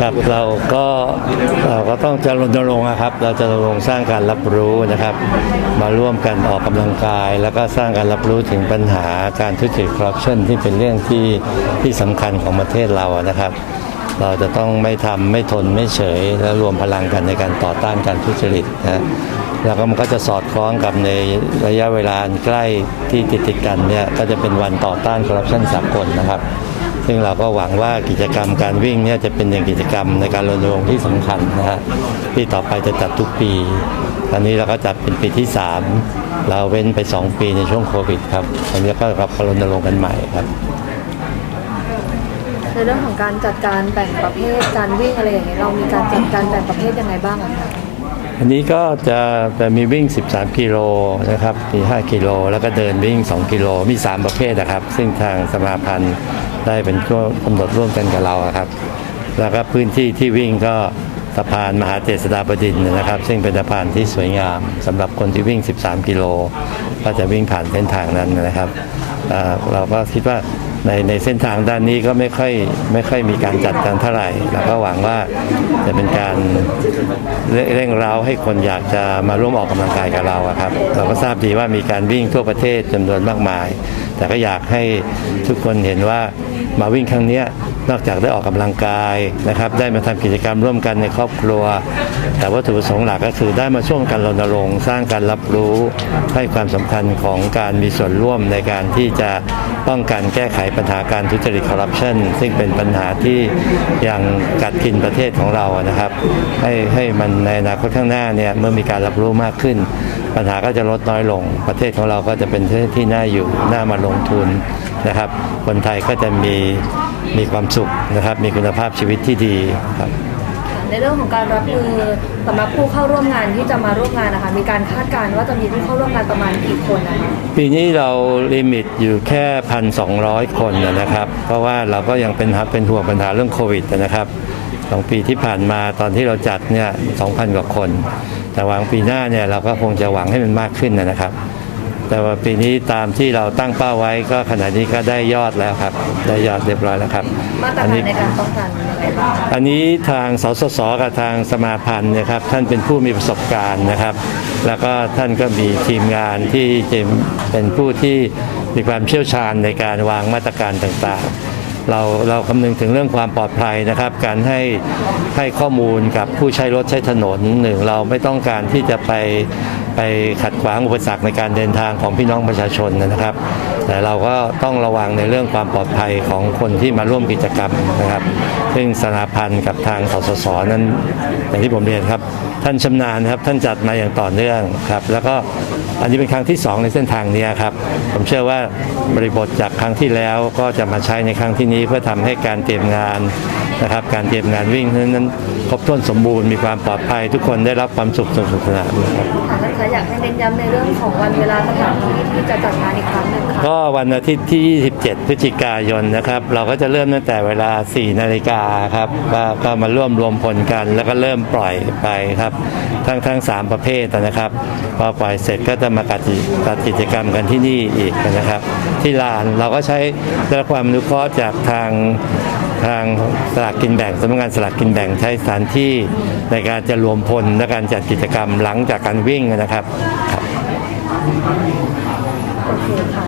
ครับเราก็เราก็ต้องจะรณรงค์นะครับ เราจะรณรงค์สร้างการรับรู้นะครับ มาร่วมกันออกกำลังกาย แล้วก็สร้างการรับรู้ถึงปัญหาการทุจริตคอร์รัปชันที่เป็นเรื่องที่ที่สำคัญของประเทศเรานะครับ เราจะต้องไม่ทำไม่ทนไม่เฉย และรวมพลังกันในการต่อต้านการทุจริตนะแล้วก็มันก็จะสอดคล้องกับในระยะเวลาใกล้ที่ติดติดๆกันเนี่ยก็จะเป็นวันต่อต้านคอร์รัปชันสากลนะครับ ซึ่งเราก็หวังว่ากิจกรรมการวิ่งเนี่ยจะเป็นหนึ่งกิจกรรมในการรณรงค์ที่สำคัญนะฮะที่ต่อไปจะจัดทุกปี ตอนนี้เราก็จัดเป็นปีที่ 3 เราเว้นไป 2 ปีในช่วงโควิดครับตอนนี้ก็กลับมารณรงค์กันใหม่ครับในเรื่องของการจัดการแบ่งประเภทการวิ่งอะไรอย่างเงี้ยเรามีการจัดการแบ่งประเภทยังไงบ้างอะคะ อันนี้ก็จะจะมีวิ่ง 13 กิโลนะครับ มี 5 กิโล แล้วก็เดินวิ่ง 2 กิโล มี 3 ประเภทนะครับ ซึ่งทางสมาพันธ์ได้เป็นข้อกำหนดร่วมกันกับเราครับ แล้วก็พื้นที่ที่วิ่งก็สะพานมหาเจษฎาบดินนะครับ ซึ่งเป็นสะพานที่สวยงามสำหรับคนที่วิ่ง 13 กิโล ก็จะวิ่งผ่านเส้นทางนั้นนะครับเเราก็คิดว่าในในเส้นทางด้านนี้ก็ไม่ค่อยไม่ค่อยมีการจัดกันเท่าไหร่เราก็หวังว่าจะเป็นการเร่งเร้าให้คนอยากจะมาร่วมออกกำลังกายกับเราครับ เราก็ทราบดีว่ามีการวิ่งทั่วประเทศจำนวนมากมาย แต่ก็อยากให้ทุกคนเห็นว่ามาวิ่งครั้งนี้ นอกจากได้ออกกำลังกายนะครับ ได้มาทำกิจกรรมร่วมกันในครอบครัว แต่วัตถุประสงค์หลักก็คือได้มาช่วงกันรณรงค์สร้างการรับรู้ให้ความสำคัญของการมีส่วนร่วมในการที่จะป้องกันแก้ไขปัญหาการทุจริตคอร์รัปชันซึ่งเป็นปัญหาที่ยังกัดกินประเทศของเรานะครับ ให้ให้มันในอนาคตข้างหน้าเนี่ยเมื่อมีการรับรู้มากขึ้น ปัญหาก็จะลดน้อยลง ประเทศของเราก็จะเป็นประเทศที่น่าอยู่น่ามาลงทุนนะครับ คนไทยก็จะมี มีความสุขนะครับ มีคุณภาพชีวิตที่ดีครับ ในเรื่องของการรับมือสำหรับผู้เข้าร่วมงานที่จะมาร่วมงานนะคะ มีการคาดการณ์ว่าจะมีผู้เข้าร่วมงานประมาณกี่คนนะคะปีนี้เราลิมิตอยู่แค่ 1,200 คนนะครับ เพราะว่าเราก็ยังเป็นเป็นห่วงปัญหาเรื่องโควิดนะครับสองปีที่ผ่านมาตอนที่เราจัดเนี่ย2,000 กว่าคน แต่หวังปีหน้าเนี่ยเราก็คงจะหวังให้มันมากขึ้นนะครับ แต่ว่าปีนี้ตามที่เราตั้งเป้าไว้ก็ขณะนี้ก็ได้ยอดแล้วครับ ได้ยอดเรียบร้อยแล้วครับ มาตรอัการนี้ ในการป้องกันยังไงบ้างคะอันนี้ทางสสสกับทางสมาพันธ์นะครับท่านเป็นผู้มีประสบการณ์นะครับ แล้วก็ท่านก็มีทีมงานที่จะเป็นผู้ที่มีความเชี่ยวชาญในการวางมาตรการต่างๆ เราเราคำนึงถึงเรื่องความปลอดภัยนะครับ การให้ให้ข้อมูลกับผู้ใช้รถใช้ถนนหนึ่งเราไม่ต้องการที่จะไปไปขัดขวางอุปสรรคในการเดินทางของพี่น้องประชาชนนะครับ แต่เราก็ต้องระวังในเรื่องความปลอดภัยของคนที่มาร่วมกิจกรรมนะครับ ซึ่งสถาพันธ์กับทางสสสนั้นอย่างที่ผมเรียนครับ ท่านชำนาญครับท่านจัดมาอย่างต่อเนื่องครับแล้วก็อันนี้เป็นครั้งที่สองในเส้นทางเนี้ยครับผมเชื่อว่าบริบทจากครั้งที่แล้วก็จะมาใช้ในครั้งที่นี้เพื่อทำให้การเตรียมงานนะครับการเตรียมงานวิ่งนั้นครบถ้วนสมบูรณ์มีความปลอดภัย ทุกคนได้รับความสุขสนุกสนานครับค่ะท่านคะอยากให้เน้นย้ำในเรื่องของวันเวลาสถานที่ที่จะจัดงานอีกครั้งหนึ่งค่ะก็วันอาทิตย์ที่ 27 พฤศจิกายนนะครับ เราก็จะเริ่มตั้งแต่เวลา 4 นาฬิกาครับก็ก็มาร่วมรวมพลกันแล้วก็เริ่มปล่อยไปครับทั้งทั้งสามประเภทนะครับพอปล่อยเสร็จก็จะมาจัดกิจัดกิจกรรมกันที่นี่อีกนะครับ ที่ลานเราก็ใช้ได้ความอนุเคราะห์จากทางทางสลากกินแบ่งสำนักงานสลากกินแบ่งใช้สถานที่ในการจะรวมพลและการจัดกิจกรรมหลังจากการวิ่งนะครับ